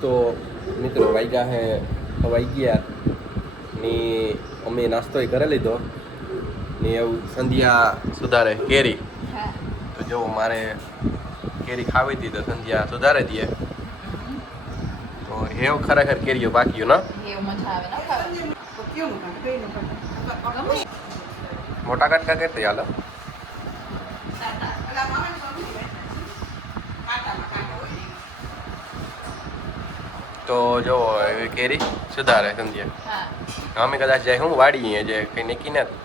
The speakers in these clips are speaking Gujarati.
તો મિત્રો વાગ્યા હે વાગ્યા ની અમે નાસ્તો કરી લીધો ને એવું સંધ્યા સુધારે કેરી તો જો મારે કેરી ખાવી હતી તો સંધ્યા સુધારે દઈએ તો હેવ ખરેખર કેરીઓ બાકી ને મોટા કટકા કરते હાલો તો જો કેરી સુધારે સંધ્યા અમે કદાચ જાય હું વાડી જે કઈ નક્કી નથી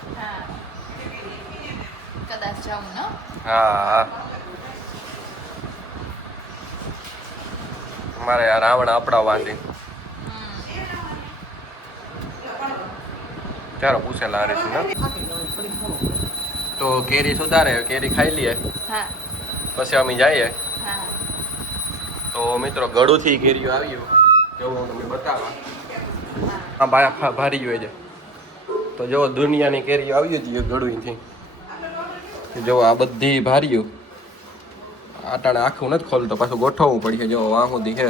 કદાચ જાઉં ને હા મારે આ રાવણ આપડાવવા છે ચાલો પૂછેલા આ રીતે તો કેરી સુધારે કેરી ખાઈ લઈએ પછી અમે જઈએ તો મિત્રો ગળુથી કેરીઓ આવ્યું એવું તમને બતાવવા હા ભારી જોઈએ છે તો જો દુનિયાની કેરીઓ આવી હતી ગળુથી જો આ બધી ભારીઓ આટાણે આખું નથી ખોલતો પાછું ગોઠવવું પડશે જો વાં સુધી છે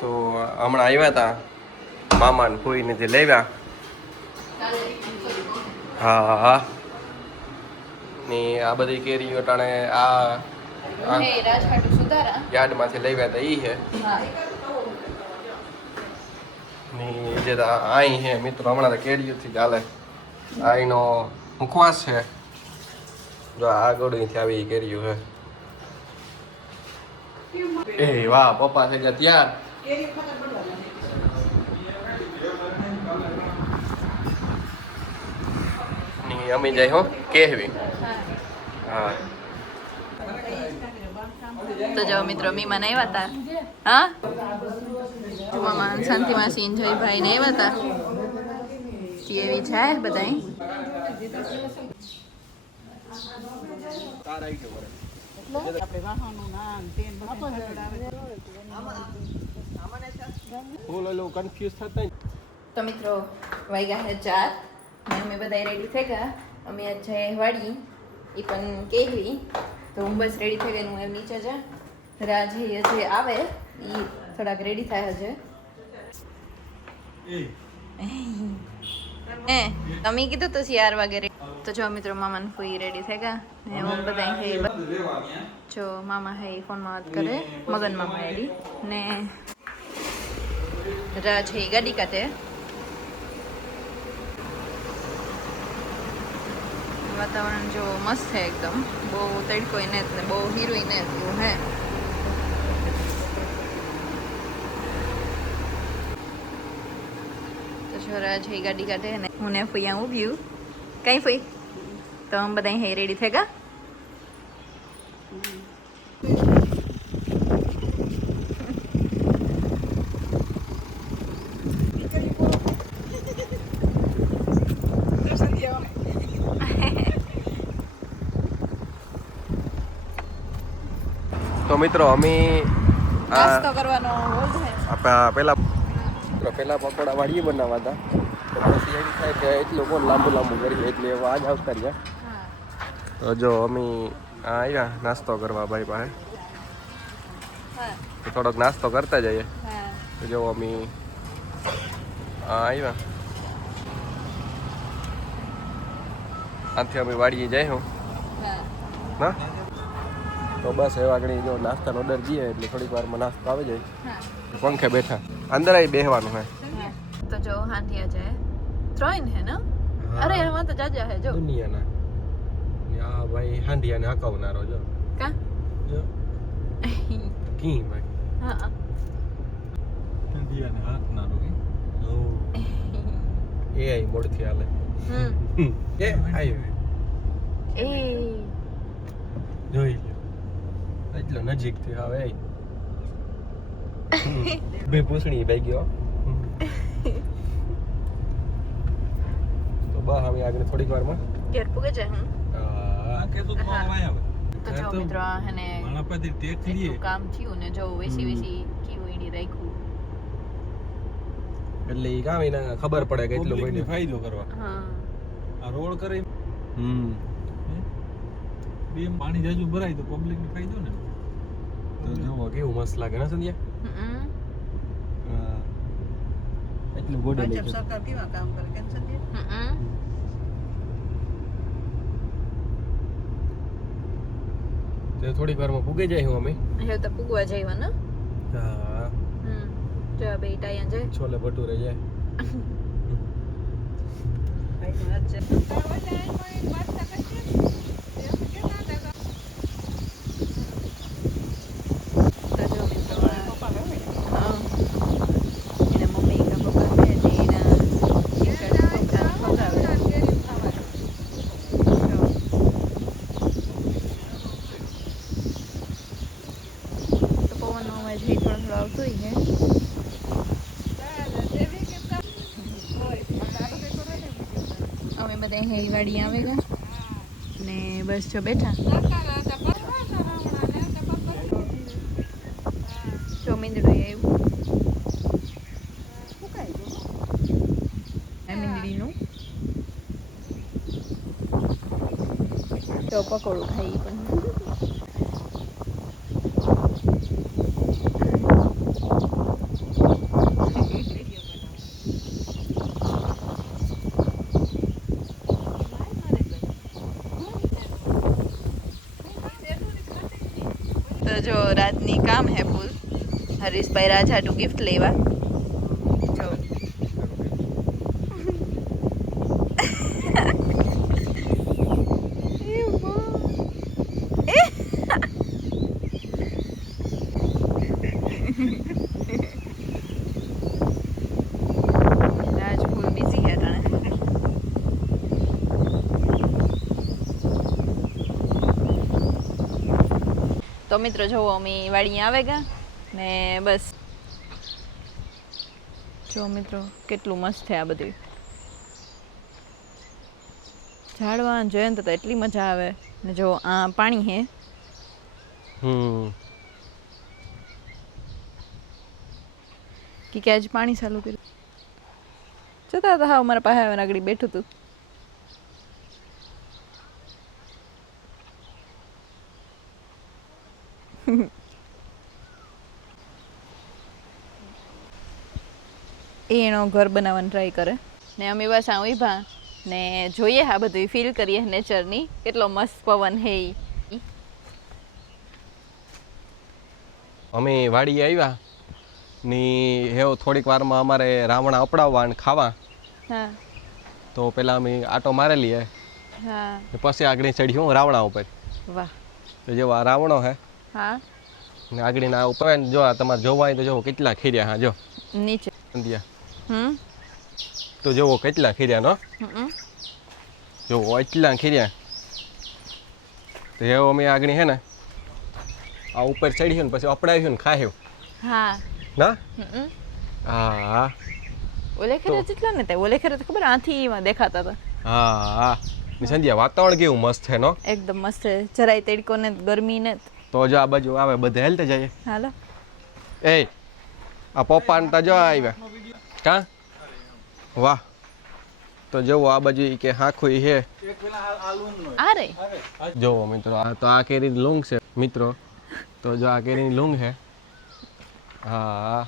તો હમણાં આવ્યા હતા મામાને ફૂઈને જે લેવ્યા હા ને આ બધી કેરીઓ અટાણે આ યાર્ડમાંથી લેવ્યા હતા ઈ છે ને જે આઈ છે મિત્રો હમણાં તો કેરીઓથી ચાલે આ એનો મુખવાસ છે જો આગળ અહીંથી આવી કેરીઓ છે એ વાહ પપ્પા થઈ ગયા ત્યાર ની અમે જાય હો કેહવી હા તો જો મિત્રો મીમાન આવ્યા હતા હા મામા શાંતિ માસી જોઈભાઈ ને આવ્યા હતા એવી જાય બધાય તો મિત્રો વાગ્યા છે 4 ને અમે બધા રેડી થઈ ગયા અમે આજ જઈએ વાડી એ પણ કેવી તો હું બસ રેડી થઈ ગઈ હું એમ નીચે જા રાજ હજી આવે એ થોડાક રેડી થાય હજે તમે કીધું તો 4 વાગે તો જો મિત્રો મામાને ફૂઈ રેડી થઈ ગયા ને હું બધા જો મામા હે ફોનમાં વાત કરે મગન મામા એડી ને રાજ હે ગાડી કાઢે વાતાવરણ જો મસ્ત છે એકદમ બહુ તડકોય ને બહુ હીરોઈ ને એવું હે તો છોરા છે ગાડી કાઢે ને હું ને ફઈ આવું ઉભ્યું કઈ ફઈ તો આમ બધા હે રેડી થઈ ગયા તો મિત્રો અમે નાસ્તો કરવાનો પેલા પકોડા વાડીએ બનાવવા હતા તો પછી એવી થાય કે એટલું કોણ લાંબુ કરીએ એટલે એવા આજ આવતા રહ્યા તો જો અમે આવ્યા નાસ્તો કરવા ભાઈ પાસે તો થોડોક નાસ્તો કરતા જઈએ તો જો અમે આવ્યા આથી અમે વાડીએ જઈએ હું ના તો બસ એવા ઘણી જો નાસ્તાનો ઓર્ડર દઈએ એટલે થોડીક વારમાં નાસ્તો આવી જાય પંખે બેઠા અંદર આવી બેસવાનું હે તો જો હાંધિયા જાય 3 હે ને અરે એમાં તો જાજા હે જો દુનિયાના આ ભાઈ હાંધિયાને હકાવનારો જો કા જો કી ભાઈ હા હાંધિયાને હાકનારો ઓ એ આઈ મોડથી હાલે એ આયો એ જોઈ લો એટલો નજીકથી આવે બે પૂછણી ભાઈ ગયો તો બસ હવે આગળ થોડીક વારમાં ઘેર પૂગે છે હું આ કે તો કોવાય આવે તો જો મિત્રો હને માણાપતિ ટેક લીએ કામ થયું ને જો વેસી કીવું ઈડી રાખ્યું એટલે ઈ કામ એને ખબર પડે કે એટલો કોઈ ફાયદો કરવા હા આ રોડ કરે બે પાણી જાજુ ભરાય તો પબ્લિક ને ફાયદો ને મસ્ત લાગે ને સંધ્યા એટલું ગોડે ભાજપ સરકાર કેવા કામ કરે કેમ સંધ્યા? તે થોડીક વારમાં પૂગે જાય હું અમે હવે તો પૂગવા જઈવા ને હા જો આ બે ટાયા જાય છોલે ભટુરે જાય ભાઈ વાત છે તો જો મિત્રો પપ્પા ગમે હા એના મમ્મી કા પપ્પા છે તે એના છોકરાને ખવડાવે. તો પવનનો અવાજ હે થોડો થોડો આવતો હોય છે. અમે બધા હે વાડી આવે ગયા ને બસ જો બેઠા જો મીંદડું આવ્યું આ મીંદડીનું તો પકોડું ખાઈ પણ તો જો રાતની કામ હે ફૂલ હરીશભાઈ રાજાટુ ગિફ્ટ લેવા જો રાજ ફૂલ બિઝી હે તને તો મિત્રો જો અમે વાડી આવે ગયા ને બસ જો મિત્રો કેટલું મસ્ત છે આ બધું ઝાડવા જોઈએ ને તો એટલી મજા આવે ને જો આ પાણી હે કે આજ પાણી ચાલુ કર્યું જતા હતા હા મારા પાસે આગળ બેઠું હતું એનો ઘર બનાવવાની ટ્રાય કરે ને અમે બસ આ ઉભા ને જોઈએ આ બધું ફીલ કરીએ નેચરની કેટલો મસ્ત પવન હે ઈ. અમે વાડીએ આવ્યા ની હેવ થોડીક વારમાં અમારે રાવણા અપડાવવા અને ખાવા હા તો પેલા અમે આટો મારેલી હે હા ને પછી આગળ ચડ્યું રાવણા ઉપર વાહ તો જેવો આ રાવણો હે હા ને આગળ ના ઉપર ને જો આ તમારે જોવા હોય તો જો કેટલા ખીર્યા હા જો નીચે સંધ્યા તો જોવો કેટલા ખીર્યા નો જો એટલા ખીર્યા તો એવો અમે આગળ હે ને આ ઉપર ચડ્યું ને પછી અપડાવ્યું ને ખાયું હા ના હા ઓલે ખેરે જેટલા ને તે ઓલે ખેરે તો ખબર આથી માં દેખાતા હતા હા ને સંધ્યા વાતાવરણ કેવું મસ્ત છે નો એકદમ મસ્ત છે જરાય તડકો ને ગરમી ને તો જો આ બાજુ આવે બધે હેલતે જઈએ હાલો એ આ પપ્પા ને તો જો આવ્યા કા વાહ તો જોવો આ બાજુ ઈ કે હાખું હે આ રે જોવો મિત્રો આ તો આ કેરી લૂંગ છે મિત્રો તો જો આ કેરીની લૂંગ છે હા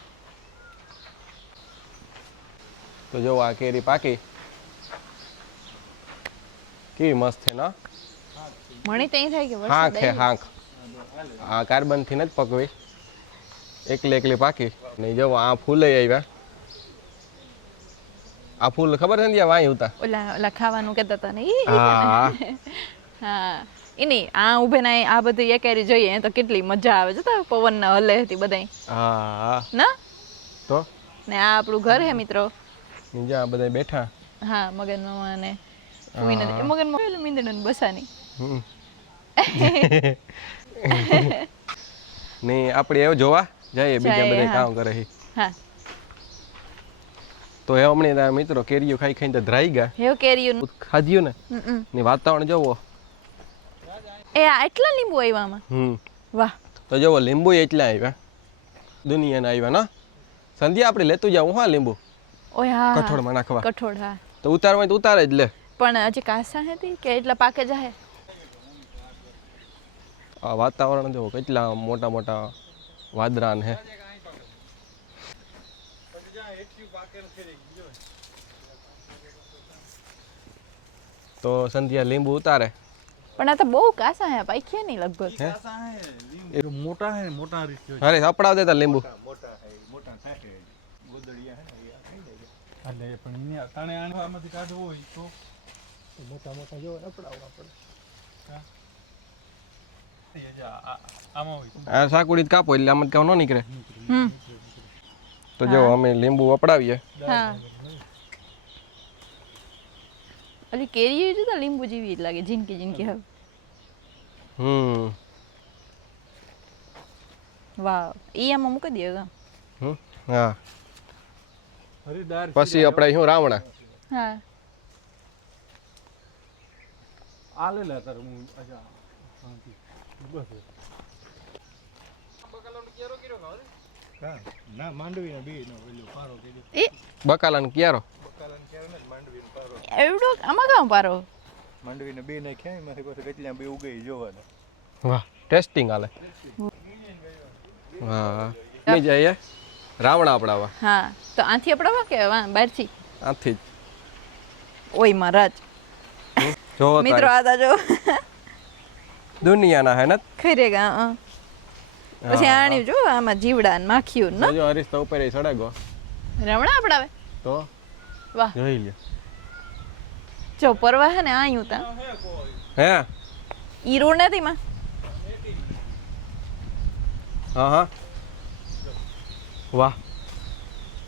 તો જો આ કેરી પાકી કેવી મસ્ત છે ને મણી તઈ થાય કે વરસાદ હાંખ હે આવી? હાંખ આ કાર્બન થી નથી પકવી એકલી એકલી પાકી નહીં જો આ ફૂલે આવ્યા આ ફૂલ ખબર છે ને વાય ઉતા ઓલા ઓલા ખાવાનું કહેતા હતા ને ઈ. હા હા એની આ ઉભે ના આ બધી એકેરી જોઈએ તો કેટલી મજા આવે છે તો પવન ના હલે હતી બધાય હા ના તો ને આ આપણું ઘર હે મિત્રો નીચે બધા બેઠા હા મગન મામા ને ફૂઈને મગન મામા મીંદડા ને બસાની ને આપણે એવું જોવા જઈએ બીજા જઈએ, બધા હા. કામ કરે છે હા તો એ હમણાં તારા મિત્રો કેરીઓ ખાઈ ખાઈને તો ધરાઈ ગયા હેવ કેરીયું ખાધ્યું ને ને વાતાવરણ જોવો એ આ એટલા લીંબુ આવ્યા આમાં વાહ તો જોવો લીંબુ એટલા આવ્યા દુનિયાના આવ્યા ના સંધ્યા આપણે લેતું જાવ હા લીંબુ ઓય હા કઠોળમાં નાખવા કઠોળ હા તો ઉતારવા તો ઉતારે જ લે પણ હજી કાસા હતી કે એટલા પાકે જાહે આ વાતાવરણ જોવો કેટલા મોટા મોટા વાદરાન હે તો સંધ્યા લીંબુ ઉતારે પણ આ તો બહુ કાસા હે પાખ્યા નહીં લગભગ ये मोटा है मोटा रिश्तो અરે અપડાવ દેતા લીંબુ मोटा है मोटा થાય ગોદડિયા હે ને એ ખાઈ જાય એટલે પણ એને અટાણે આમાંથી કાઢવો હોય તો મોટા મોટા જો અપડાવવા પડે હા એ જા આમાં હોય આ સાકુડી કાપો એટલે આમ કાવ ન નીકળે હમ તો જો અમે લીંબુ અપડાવીએ હા અલી કેરી જો તો લીંબુ જેવી જ લાગે જીનકી જીનકી હવે વાવ ઈ આમાં મૂકી દે હા હરીદાર પછી અપડાઈ શું રાવણા હા આ લે લે તાર હું અજા બસ ના માંડવી ના બી નો ઓલો પારો કે એ બકાલાન ક્યારો બકાલાન કેર ને માંડવી નો પારો એવડો આમાં કામ પારો માંડવી ને બી ને ક્યાંય માંથી પછી કેટલા બી ઉગઈ જોવાના વાહ ટેસ્ટિંગ હાલે હા મી જઈએ રાવણા અપડાવવા હા તો આથી અપડાવવા કે બહારથી આથી જ ઓય મહારાજ જો મિત્રો આદા જો દુનિયાના હે ને ખરેગા પછી આણ્યું જો આમાં જીવડા ને માખીયું ને જો હરીશ તો ઉપર ચડે ગો રમણા આપડાવે તો વાહ જોઈ લે જો પરવા હે ને આયું તા હે ઈ રોડ નથી માં હા હા વાહ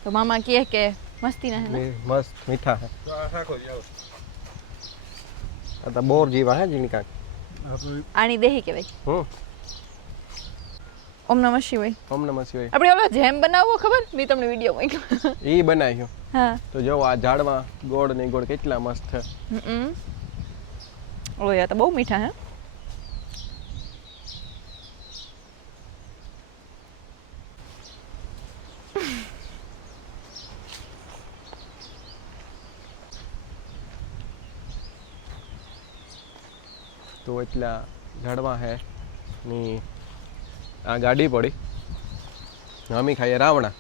તો મામા કે મસ્તી ના હે ને મસ્ત મીઠા હે તો આ રાખો જાવ આ તો બોર જીવા હે જીની કાક આણી દેહી કે ભાઈ ઓમ નમઃ શિવાય ઓમ નમઃ શિવાય આપણે ઓલો જેમ બનાવવો ખબર મેં તમને વિડિયો મૂક્યો ઈ બનાવ્યું હા તો જો આ ઝાડમાં ગોળ ને ગોળ કેટલા મસ્ત છે ઓય આ તો બહુ મીઠા હે તો એટલા ઝાડવા હે ની આ ગાડી પડી અમી ખાઈએ રાવણા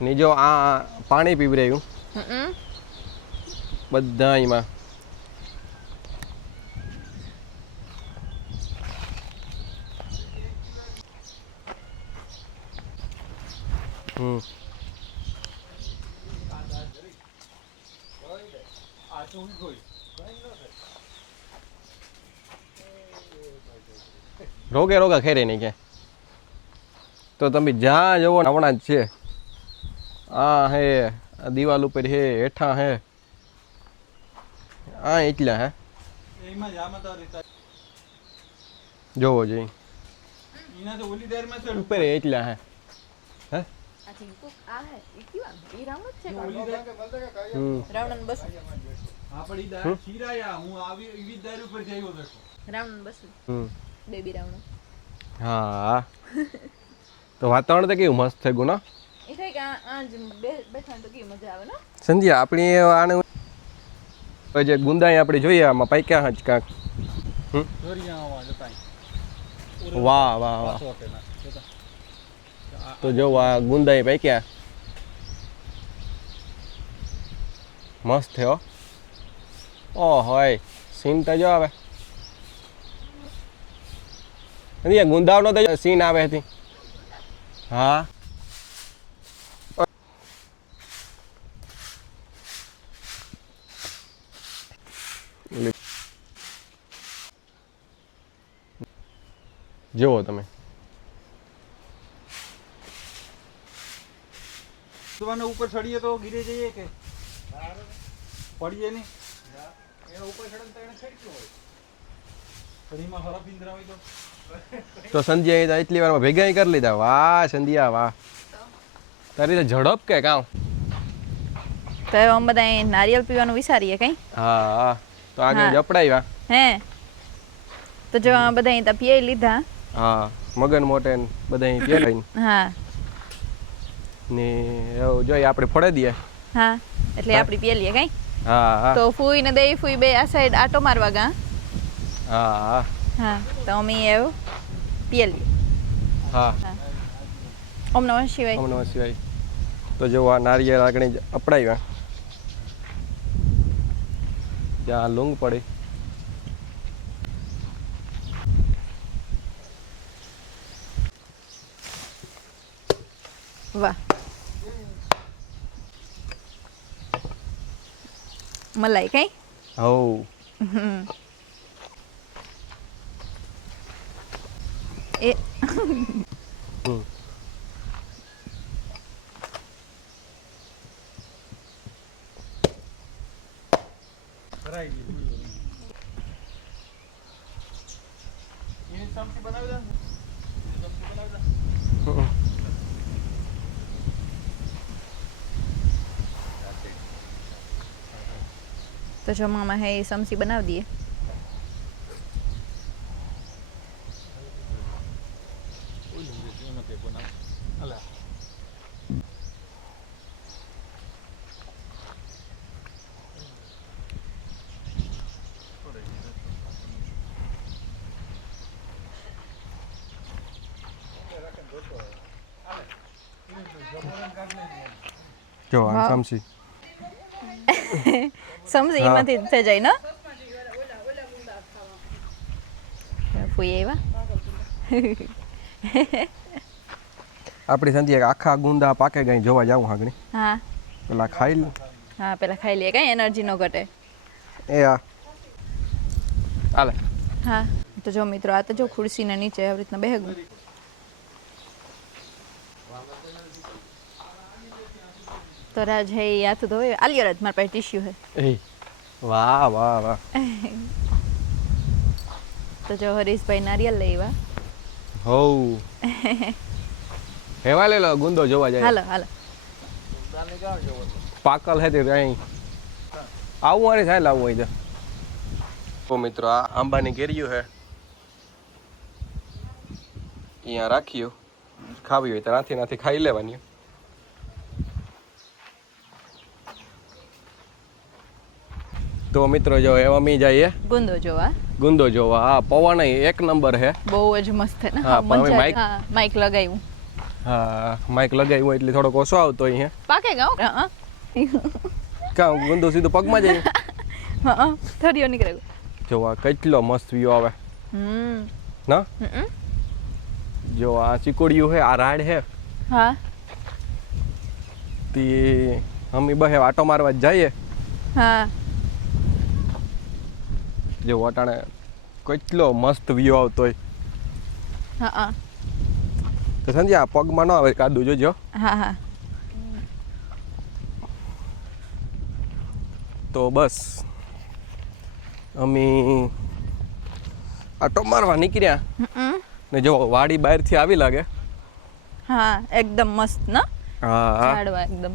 ની જો આ પાણી પીવરાયું બધા એમાં રોગે રોગા ખેરે નહીં કે તો તમે જ્યાં જવો રાવણા જ છે આ હે આ દિવાલ ઉપર હે હેઠા હે આ એટલા હે એમાં જ આમાં તારી જોવો જઈ ઈના તો ઓલી દારમાં છે ઉપર એટલા હે હે આ ચીકુ આ હે ઈ કેવા ઈ રાવણ છે ઓલી દાર રાવણ બસ આપડી દાર શીરાયા હું આવી એવી દાર ઉપર જઈયો દેખો રાવણ બસ બેબી રાવણ હા તો વાતાવરણ તો કેવું મસ્ત થઈ ગયું ને એ થાય કે આ જ બેઠા તો કેવી મજા આવે ને સંધ્યા આપણી આને જે ગુંદાઈ આપણે જોઈએ આમાં પાક્યા જ કાંક દોરિયા આવા જતા વાહ વાહ વાહ તો જો આ ગુંદાઈ પાક્યા મસ્ત થયો ઓ હોય સીન તો જો આવે અને ગુંદાવનો તો સીન આવે હતી હા જુઓ તમે દુવાને ઉપર ચડીએ તો ગીરે જઈએ કે પડીએ નહીં એના ઉપર ચડન તો એને ખેંચ્યો હોય પડીમાં હરા પિંદરા હોય તો સંધ્યા તો એટલી વારમાં ભેગા કરી લીધા વાહ સંધ્યા વાહ તારી તો ઝડપ કે કામ તો આમ બધા નારિયેલ પીવાનું વિચારીએ કઈ હા હા તો આગળ જપડાવ્યા હે તો જો આ બધા અહીં પીએ લીધા હા મગન મોટે બધા પીએ હા ને એવું જોઈએ આપણે ફોડે દઈએ હા એટલે આપણી પીએ લઈએ કઈ હા હા તો ફૂઈ ને દઈ ફૂઈ બે આ સાઈડ આટો મારવા ગા હા હા હા તો અમે એવું પિયલી. હા ઓમ નમઃ શિવાય. ઓમ નમઃ શિવાય. તો જો આ નારિયેળ આગળ અપડાવ્યા, ત્યાં લૂંગ પડી. વાહ, મલાઈ કઈ. હવ એ ભરાઈ ગઈ એની સમસી બનાવી દે. તો જમવામાં હે એ સમસી બનાવી દઈએ. જો આ વાવ. સમસી સમસી હા. એમાંથી જ થઈ જાય ને. ફૂઈ એવા. આપણી સંધી આખા ગુંદા પાકે ગઈ જોવા જાવું આગળ. હા પેલા ખાઈ લે. હા, પેલા ખાઈ લઈએ, કઈ એનર્જી નો ઘટે. એ આ હાલે. હા તો જો મિત્રો, આ તો જો ખુરશીના નીચે આવી રીતના બેહગું. તો રાજ હે ઈ હાથ ધોવે. આલિયો રાજ, મારા પાસે ટીશ્યુ હે. એ વાહ વાહ વાહ. તો જો હરીશભાઈ નારિયેલ લઈ આવ્યા. હવ હેવા લે લો ગુંદો જોવા જાય. હાલો હાલો. પાકલ હે તે અહીં આવું મારે થાય લાવવું હોય તો મિત્રો આ આંબાની કેરીઓ હે, અહીંયા રાખ્યો, ખાવી હોય તો નાથી નાથી ખાઈ લેવાની. તો મિત્રો જો એવા મી જઈએ ગુંદો જોવા. ગુંદો જોવા. આ પવન એક નંબર હે. બહુ જ મસ્ત છે ને. હા, પણ હવે મજા માઈક- હા, માઈક લગાવ્યું. હા માઇક લગાવ્યું હોય એટલે થોડોક ઓછો આવતો અહીંયા. પાકે ગાઉં. હા કાં ગુંદો સીધો પગમાં જાય. હા, થરિયો નીકળે. જોવા કેટલો મસ્ત વ્યૂ આવે ના. જો આ ચીકોડિયું હે, આ રાડ હે. હા તે અમે બહે આટો મારવા જ જઈએ. હા જો વટાણે કેટલો મસ્ત વ્યૂ આવતો હોય. હા તો સંજય આ પગમાં ન આવે કાદુ જોજો. હા હા. તો બસ અમે આટો મારવા નીકળ્યા ને જો વાડી બહારથી આવી લાગે. હા એકદમ મસ્ત ના. હા ઝાડવા એકદમ.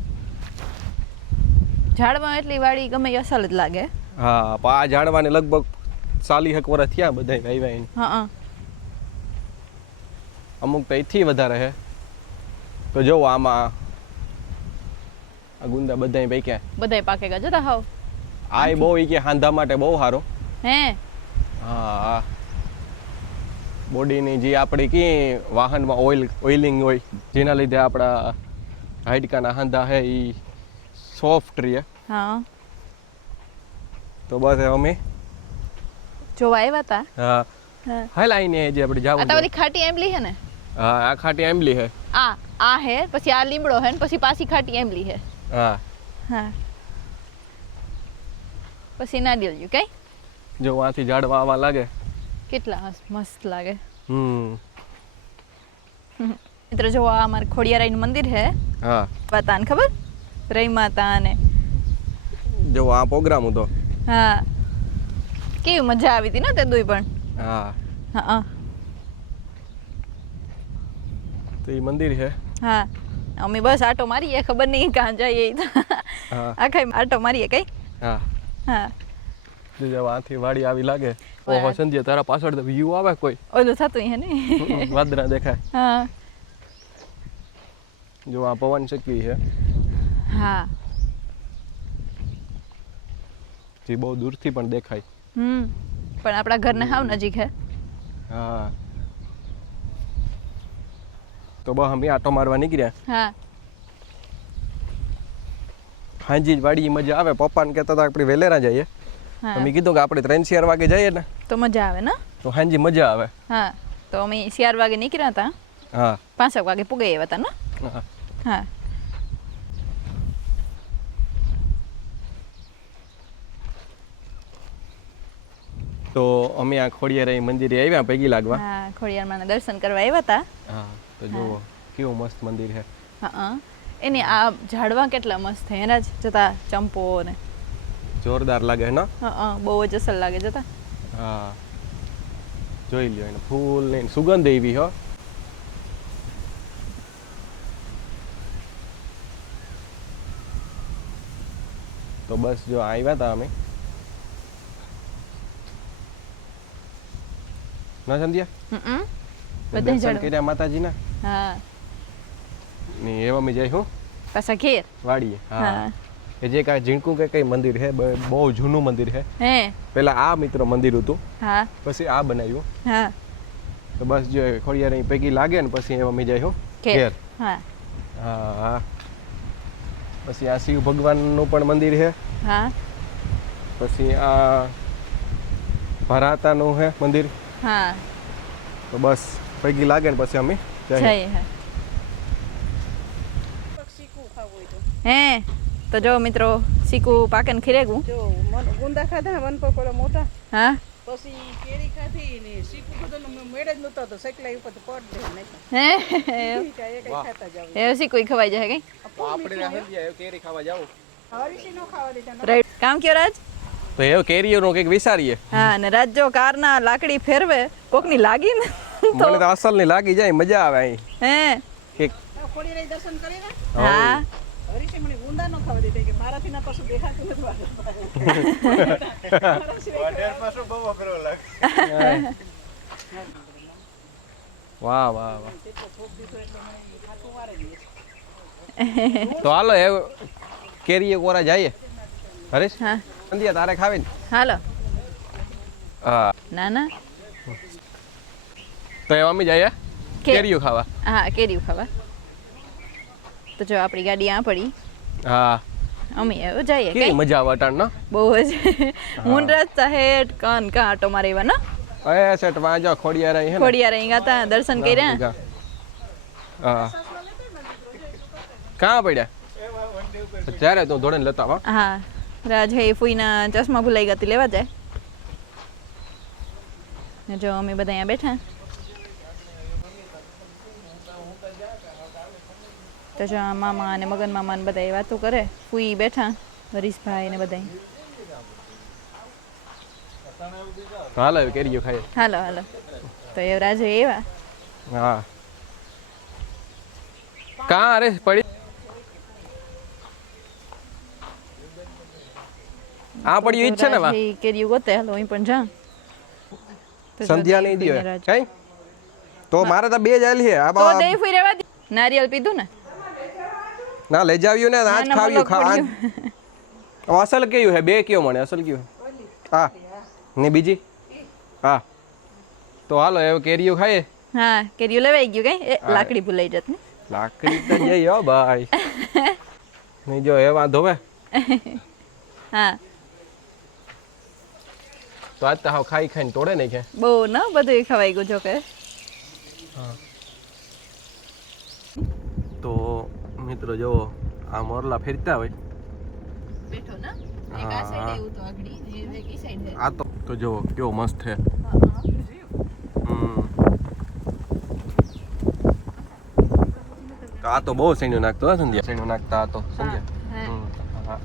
ઝાડવા એટલી વાડી ગમે એ અસલ જ લાગે. હા પણ આ ઝાડવાને લગભગ 40 વર્ષ થયા બધા વાવ્યા. હા અમુક તો એથી વધારે છે. તો જો આમાં આ ગુંદા બધા પૈક્યા. બધાય પાકે ગયા જતા હાવ. આ બહુ ઈ કે હાંધા માટે બહુ સારો. હે હા બોડીની જે આપણી કી વાહનમાં ઓઇલિંગ હોય જેના લીધે આપણા હાડકાના હાંધા હે એ સોફ્ટ રહે. હા તો બસ અમે જોવા આવ્યા તા. હા હા હાલ આવીને જે આપણે આ તો જાવ. બધી ખાટી એમલી હે ને. હા આ ખાટી આંબલી હે. આ હે, પછી આ લીમડો હે ને પછી પાછી ખાટી એમલી હે. હા હા પછી નારિયેળ કઈ. જો આથી ઝાડવા આવા લાગે. કેટલા મસ્ત લાગે. મિત્રો જો આ અમારે ખોડિયારાયનું મંદિર હે. હા માતાને ખબર, રઈ માતા ને. જો આ પ્રોગ્રામ હતો. હા કેવી મજા આવી હતી ને તે દુઈ પણ. હા હા તો એ મંદિર છે. હા અમે બસ આટો મારીએ, ખબર નહીં કાં જઈએ. હા આખા આટો મારીએ કઈ. હા હા જો આથી વાડી આવી લાગે. ઓહો સંજય તારા પાછળ તો વ્યૂ આવે કોઈ. ઓલું થતું હે ને. વાદળા દેખાય. હા જો આ પવન ચક્કી છે હા જે બહુ દૂરથી પણ દેખાય. પણ આપણા ઘરને હાવ નજીક હે. હા તો બસ અમે આટો મારવા નીકળ્યા. હા હાંજી જ વાડી મજા આવે. પપ્પાને કહેતા હતા આપણે વેલેરા જઈએ. હા તો મેં કીધું કે આપણે 3-4 વાગે જઈએ ને તો મજા આવે ને. તો હાંજી મજા આવે. હા તો અમે 4 વાગે નીકળ્યા હતા, હા 5 વાગે પૂગી આવ્યા હતા ને. હા. હા તો અમે આ ખોડિયારાઈ મંદિરે આવ્યા પૈકી લાગવા. હા ખોડિયારમાં દર્શન કરવા આવ્યા હતા. હા તો જુઓ કેવું મસ્ત મંદિર છે. હા એની આ ઝાડવા કેટલા મસ્ત છે એના જ જતા ચંપો ને. જોરદાર લાગે ને. હા બહુ જ અસર લાગે જતા. હા જોઈ લ્યો એને ફૂલ ને સુગંધ એવી હો. તો બસ જો આવ્યા હતા અમે ના સંધ્યા બધા દર્શન ઝાડવા. કર્યા માતાજીના હા ને એવા અમે જઈ હું પાછા ઘેર. વાડીએ. હા હા કે જે કાંઈ ઝીણકું કે કઈ મંદિર છે બહુ જૂનું મંદિર છે. હે પેલા આ મિત્ર મંદિર હતું હા પછી આ બનાવ્યું. હા તો બસ જો ખોડિયાર પૈકી લાગે ને પછી એવા અમે જઈ હું ઘેર. હા હા હા પછી આ શિવ ભગવાનનું પણ મંદિર છે. હા પછી આ ભરાતાનું છે મંદિર. હા તો બસ પૈકી લાગે ને પછી અમે જઈએ. જય હે. શીખવું ખાવું હોય તો હે તો જો મિત્રો શીકુ પાકે ને ખીરેગું. જો ગુંદા ખાધા વન પકોડા મોટા, હા પછી કેરી ખાધી ને શીખવું બધું મેળે જ નહોતો તો સકલાઈ ઉપર તો પડ દે નહીં હે કઈ ખાતા જાવ એ શીકુ ખાવાઈ જાય કઈ. આપણે કેરી ખાવા જાવ હરીશી નો ખાવા દેતા રાઈટ કામ કયો રાજ. તો એ કેરીઓનું કંઈક વિચારીએ. હા ને રાજ જો કારના લાકડી ફેરવે કોકની લાગી ને મને તો અસલની લાગી જાય મજા આવે અહીં હે કે ખોડી રહી દર્શન કરી ને હા હરીશી મને ગુંદા નો ખાવા દેતા કે મારાથી ના પાછું દેખાતું નથી વાહ વાહ વાહ. તો હાલો એ કેરીએ કોરા જઈએ. હરીશ હા સંધ્યા તારે ખાવી ને. હાલો. હા ના ના તો એવા અમે જઈએ કેરીઓ ખાવા. હા કેરીયું ખાવા. તો જો આપણી ગાડી આ પડી હા અમે હવે જઈએ કેવી કઈ મજા આવે અટાણ ના. બહુ જ મુંડરાજ સાહેબ કાન કા આટો મારે એવા ના એ સેટ વાંજો ખોડિયાર અહીં હે ને. ખોડિયાર અહીં ગાતા દર્શન કર્યા. હા કાં પડ્યા ત્યારે તું ધોળે લેતા આવ. હા રાજ હે ફૂઈના ચશ્મા ભૂલાઈ ગયા તે લેવા જાય ને જો અમે બધા અહીંયા બેઠા. તો જો આ મામા અને મગન મામા ને બધા વાતો કરે. ફૂઈ બેઠા હરીશભાઈ ને બધા. હાલો હવે કેરીઓ ખાઈએ. હાલો હાલો તો એ રાજે એવા. હા કાં અરે પડી આ પડ્યું ઈ જ છે ને વા. કેરીયું ગોતે હાલો અહીં પણ જા. તો જો સંધ્યા દેવ નહીં ફૂઈને દે રાજ. કઈ તો મારે તો બે જ આલી છે આ તો બા- દહીં ફૂઈ રેવા દે. નારિયેલ પીધું ને ના લઈ જાવ્યું ને આજ ના, ના, ખાવ્યું મલક પડ્યું. અસલ કયું હે બે કયો મને અસલ કયું હા ને બીજી હા તો હાલો હવે કેરીઓ ખાઈએ. હા કેરીયું લેવાઈ ગયું કઈ લાકડી ભૂલાઈ જત ને. લાકડી તો જઈ હો ભાઈ નહીં જો એ વાંધો હે હા તો આજ તો હાવ ખાઈ ખાઈને તોડે નહીં કે. બહુ ન બધું ખવાઈ ગયું જો કે. તો મિત્રો જો આ મોરલા ફેરતા હોય બેઠો ને એક આ side એવું તો આગળી એક ઈ સાઈડ આ તો જો કેવો મસ્ત છે. આ તો બહુ સૈન્યું નાખતો હે સંધ્યા સૈન્યું નાખતા આ તો સંધ્યા. હા. હા